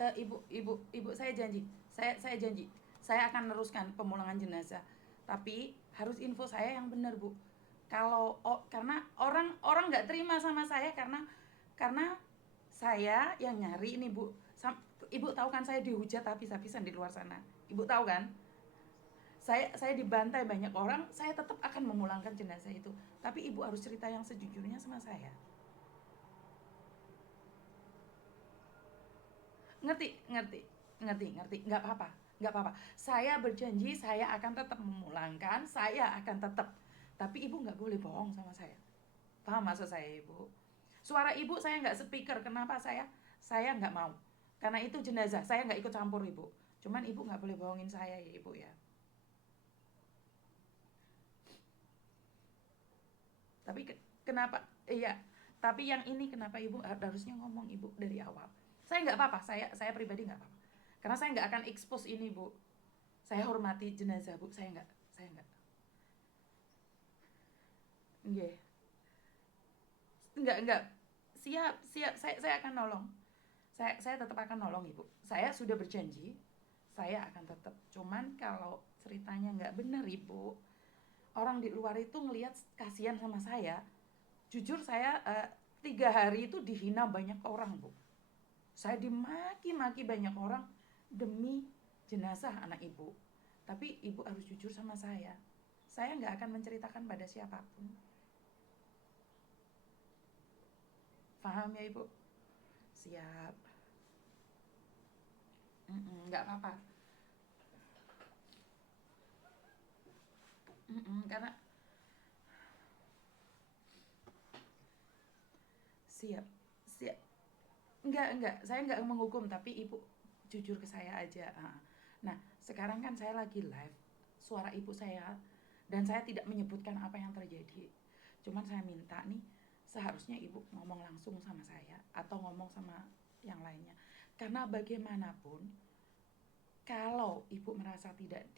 Ibu, saya janji, saya janji, saya akan meneruskan pemulangan jenazah. Tapi harus info saya yang benar, Bu. Karena orang nggak terima sama saya karena saya yang nyari ini, Bu. Ibu tahu kan saya dihujat habis-habisan di luar sana. Ibu tahu kan? Saya dibantai banyak orang, saya tetap akan memulangkan jenazah itu. Tapi ibu harus cerita yang sejujurnya sama saya. Ngerti, ngerti, ngerti, nggak apa-apa, nggak apa-apa. Saya berjanji saya akan tetap memulangkan, saya akan tetap. Tapi ibu nggak boleh bohong sama saya. Paham maksud saya, ibu? Suara ibu saya nggak speaker, kenapa saya nggak mau? Karena itu jenazah, saya nggak ikut campur, ibu. Cuman ibu nggak boleh bohongin saya ya, ibu ya. Tapi kenapa? Iya. Tapi yang ini kenapa ibu harusnya ngomong ibu dari awal? Saya nggak apa-apa, saya pribadi nggak apa-apa. Karena saya nggak akan expose ini, bu. Saya hormati jenazah, bu. Saya nggak. Nggih. Nggak. Siap, siap. Saya akan nolong. Saya tetap akan nolong ibu. Saya sudah berjanji, saya akan tetap. Cuman kalau ceritanya nggak benar, ibu, orang di luar itu ngelihat kasihan sama saya. Jujur saya 3 hari itu dihina banyak orang, bu. Saya dimaki-maki banyak orang demi jenazah anak ibu. Tapi ibu harus jujur sama saya. Saya nggak akan menceritakan pada siapapun. Paham ya, ibu? Siap. Nggak apa-apa. Karena siap, siap. Enggak. Saya enggak menghukum, tapi ibu jujur ke saya aja. Nah, sekarang kan saya lagi live. Suara ibu saya dan saya tidak menyebutkan apa yang terjadi. Cuman saya minta nih, seharusnya ibu ngomong langsung sama saya atau ngomong sama yang lainnya. Karena bagaimanapun kalau ibu merasa tidak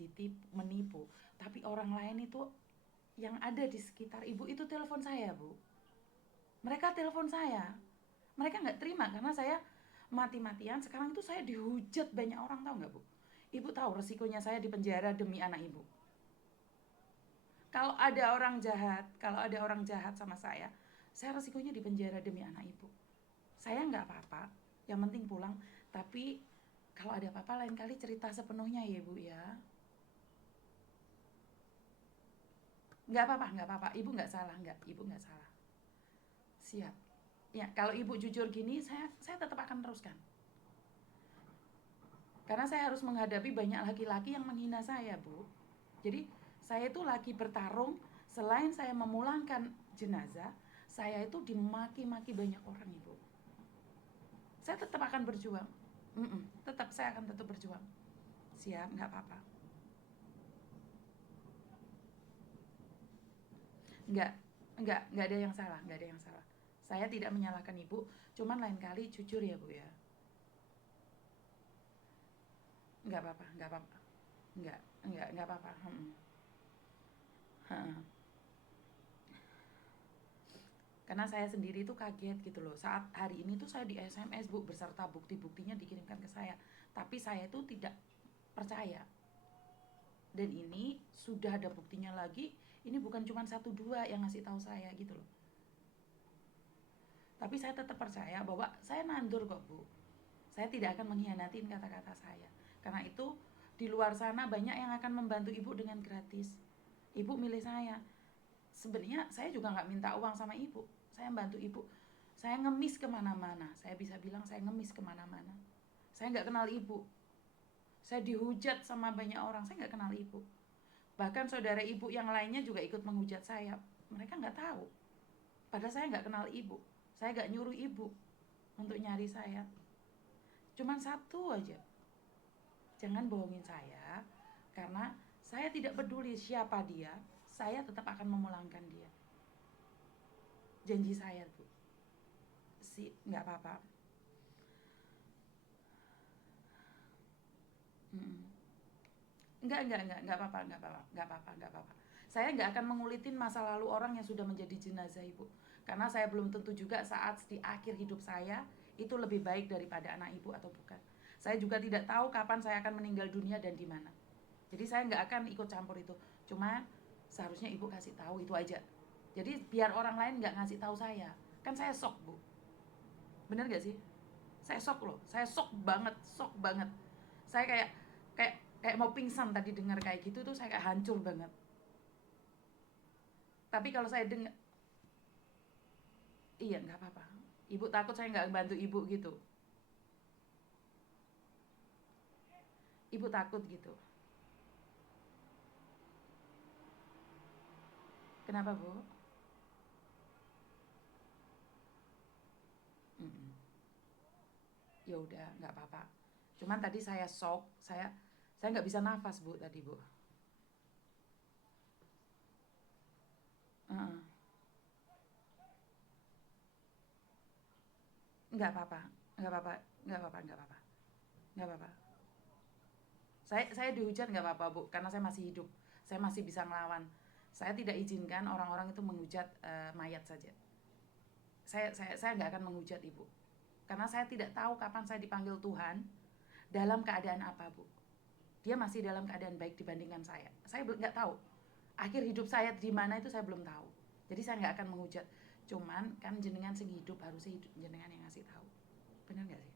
menipu, tapi orang lain itu yang ada di sekitar ibu itu telepon saya, Bu. Mereka telepon saya, mereka nggak terima karena saya mati-matian. Sekarang itu saya dihujat banyak orang, tahu nggak, Bu? Ibu tahu resikonya saya di penjara demi anak ibu. Kalau ada orang jahat sama saya resikonya di penjara demi anak ibu. Saya nggak apa-apa, yang penting pulang. Tapi kalau ada apa-apa lain kali cerita sepenuhnya ya, Bu ya. Nggak apa-apa. Ibu nggak salah, ibu nggak salah. Siap. Ya, kalau ibu jujur gini, saya tetap akan teruskan. Karena saya harus menghadapi banyak laki-laki yang menghina saya, Bu. Jadi saya itu lagi bertarung, selain saya memulangkan jenazah, saya itu dimaki-maki banyak orang, Ibu. Saya tetap akan berjuang. Tetap saya akan tetap berjuang. Siap, nggak apa-apa. Nggak, nggak ada yang salah, nggak ada yang salah. Saya tidak menyalahkan ibu, cuman lain kali jujur ya, Bu ya. Nggak apa-apa, nggak apa-apa. Nggak apa-apa. Karena saya sendiri tuh kaget gitu loh. Saat hari ini tuh saya di SMS, Bu, beserta bukti-buktinya dikirimkan ke saya. Tapi saya tuh tidak percaya. Dan ini sudah ada buktinya lagi. Ini bukan cuma satu dua yang ngasih tahu saya gitu loh. Tapi saya tetap percaya bahwa saya nandur kok, Bu. Saya tidak akan mengkhianatin kata-kata saya. Karena itu di luar sana banyak yang akan membantu ibu dengan gratis. Ibu milih saya. Sebenarnya saya juga nggak minta uang sama ibu. Saya bantu ibu. Saya ngemis kemana-mana. Saya bisa bilang saya ngemis kemana-mana. Saya nggak kenal ibu. Saya dihujat sama banyak orang. Saya nggak kenal ibu. Bahkan saudara ibu yang lainnya juga ikut menghujat saya. Mereka nggak tahu. Padahal saya nggak kenal ibu. Saya nggak nyuruh ibu untuk nyari saya. Cuman satu aja. Jangan bohongin saya. Karena saya tidak peduli siapa dia. Saya tetap akan memulangkan dia. Janji saya, Bu. Nggak apa-apa. Mm-mm. Nggak apa-apa, nggak apa-apa. Saya nggak akan mengulitin masa lalu orang yang sudah menjadi jenazah, ibu. Karena saya belum tentu juga saat di akhir hidup saya itu lebih baik daripada anak ibu atau bukan. Saya juga tidak tahu kapan saya akan meninggal dunia dan di mana. Jadi saya nggak akan ikut campur itu. Cuma seharusnya ibu kasih tahu itu aja. Jadi biar orang lain nggak ngasih tahu saya. Kan saya shock, Bu. Bener gak sih? Saya shock loh. Saya shock banget, shock banget. Saya kayak kayak kayak mau pingsan tadi dengar kayak gitu tuh, saya kayak hancur banget. Tapi kalau saya dengar, iya nggak apa-apa. Ibu takut saya nggak bantu ibu gitu. Ibu takut gitu. Kenapa, Bu? Mm-mm. Ya udah, nggak apa-apa. Cuman tadi saya shock, saya nggak bisa nafas, Bu, tadi, Bu. Heeh. Nggak apa-apa, nggak apa-apa, nggak apa-apa, nggak apa-apa, nggak apa-apa. Saya dihujat nggak apa-apa, Bu, karena saya masih hidup. Saya masih bisa ngelawan. Saya tidak izinkan orang-orang itu menghujat mayat saja. Saya nggak akan menghujat ibu, karena saya tidak tahu kapan saya dipanggil Tuhan dalam keadaan apa, Bu. Dia masih dalam keadaan baik dibandingkan saya. Saya nggak tahu. Akhir hidup saya di mana itu saya belum tahu. Jadi saya nggak akan menghujat. Cuman kan jenengan sing hidup, harusnya hidup jenengan yang ngasih tahu. Benar nggak sih?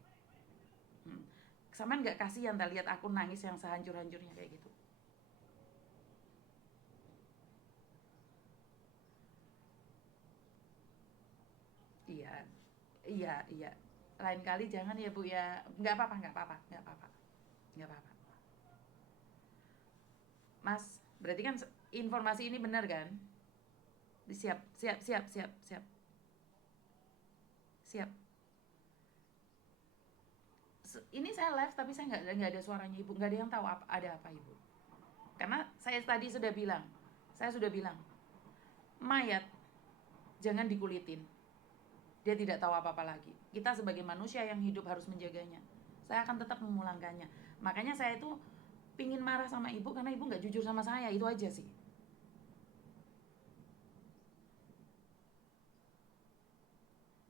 Hmm. Sama nggak kasihan tak lihat aku nangis yang sehancur-hancurnya kayak gitu. Iya, iya, iya. Lain kali jangan ya, Bu, ya. Nggak apa-apa, nggak apa-apa, nggak apa-apa, nggak apa-apa. Mas, berarti kan informasi ini benar kan? Siap, siap, siap, siap, siap, siap. Ini saya live tapi saya nggak ada suaranya ibu, nggak ada yang tahu ada apa ibu. Karena saya tadi sudah bilang, saya sudah bilang, mayat jangan dikulitin. Dia tidak tahu apa-apa lagi. Kita sebagai manusia yang hidup harus menjaganya. Saya akan tetap memulangkannya. Makanya saya itu pingin marah sama ibu karena ibu nggak jujur sama saya, itu aja sih.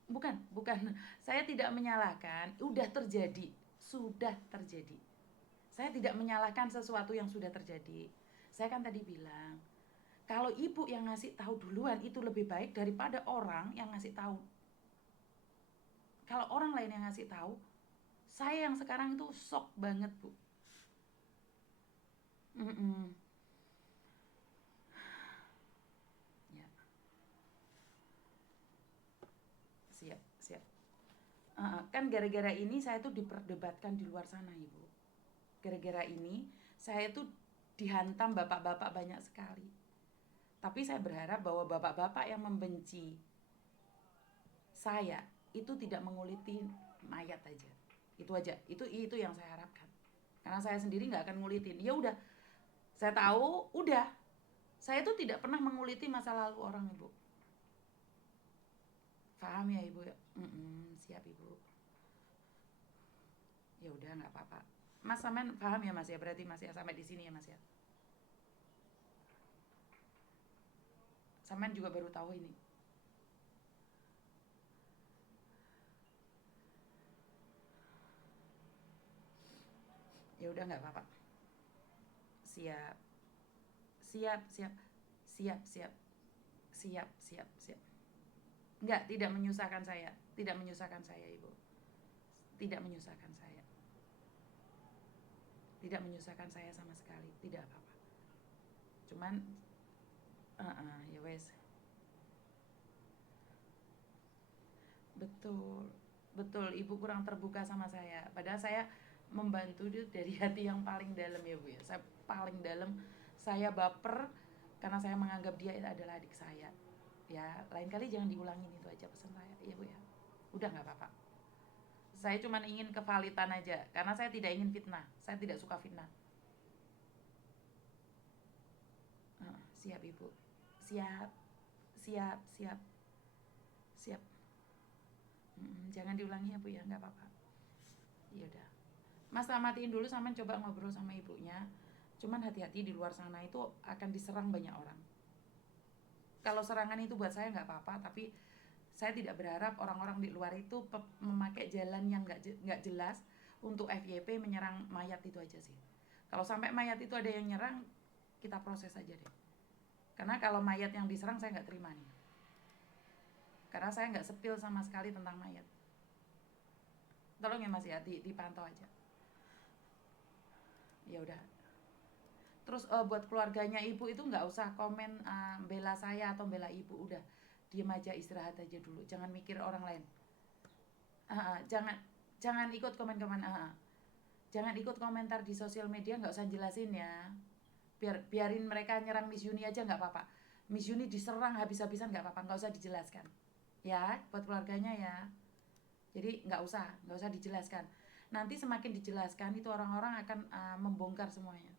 Bukan, bukan. Saya tidak menyalahkan, udah terjadi, sudah terjadi. Saya tidak menyalahkan sesuatu yang sudah terjadi. Saya kan tadi bilang, kalau ibu yang ngasih tahu duluan itu lebih baik daripada orang yang ngasih tahu. Kalau orang lain yang ngasih tahu, saya yang sekarang itu shock banget, Bu. Mm-mm. Ya, siap, siap. Kan gara-gara ini saya tuh diperdebatkan di luar sana, Ibu. Gara-gara ini saya tuh dihantam bapak-bapak banyak sekali. Tapi saya berharap bahwa bapak-bapak yang membenci saya itu tidak menguliti mayat aja. Itu aja. Itu yang saya harapkan. Karena saya sendiri nggak akan ngulitin. Ya udah, saya tahu, udah. Saya tuh tidak pernah menguliti masa lalu orang, Ibu. Paham ya, Ibu ya? Siap, Ibu. Ya udah, nggak apa-apa. Mas sampean paham ya, Mas ya? Berarti Mas ya sampai di sini ya, Mas ya. Sampean juga baru tahu ini. Ya udah, nggak apa-apa. Siap. Siap, siap. Siap, siap. Siap, siap, siap. Enggak, tidak menyusahkan saya. Tidak menyusahkan saya, Ibu. Tidak menyusahkan saya. Tidak menyusahkan saya sama sekali. Tidak apa-apa. Cuman, ya wes. Betul. Betul, Ibu kurang terbuka sama saya. Padahal saya membantu dia dari hati yang paling dalam ya, Bu ya. Saya paling dalam, saya baper karena saya menganggap dia adalah adik saya. Ya, lain kali jangan diulangin, itu aja pesan saya. Ya, Bu ya. Udah nggak apa-apa. Saya cuma ingin kevalitan aja karena saya tidak ingin fitnah. Saya tidak suka fitnah. Siap, Ibu. Siap. Siap, siap. Siap. Jangan diulangi ya, Bu ya, nggak apa-apa. Ya udah. Mas tamatin dulu, sama coba ngobrol sama ibunya. Cuman hati-hati, di luar sana itu akan diserang banyak orang. Kalau serangan itu buat saya nggak apa-apa, tapi saya tidak berharap orang-orang di luar itu memakai jalan yang nggak jelas untuk FYP menyerang mayat itu aja sih. Kalau sampai mayat itu ada yang nyerang, kita proses aja deh. Karena kalau mayat yang diserang saya nggak terima nih. Karena saya nggak sepil sama sekali tentang mayat. Tolong ya Mas ya, dipantau aja. Ya udah. Terus buat keluarganya ibu itu nggak usah komen bela saya atau bela ibu, udah diem aja, istirahat aja dulu, jangan mikir orang lain. Jangan jangan ikut komen-komen, jangan ikut komentar di sosial media, nggak usah jelasin ya. Biarin mereka nyerang Miss Yuni aja nggak apa-apa. Miss Yuni diserang habis-habisan nggak apa-apa, nggak usah dijelaskan. Ya, buat keluarganya ya. Jadi nggak usah dijelaskan. Nanti semakin dijelaskan itu orang-orang akan membongkar semuanya.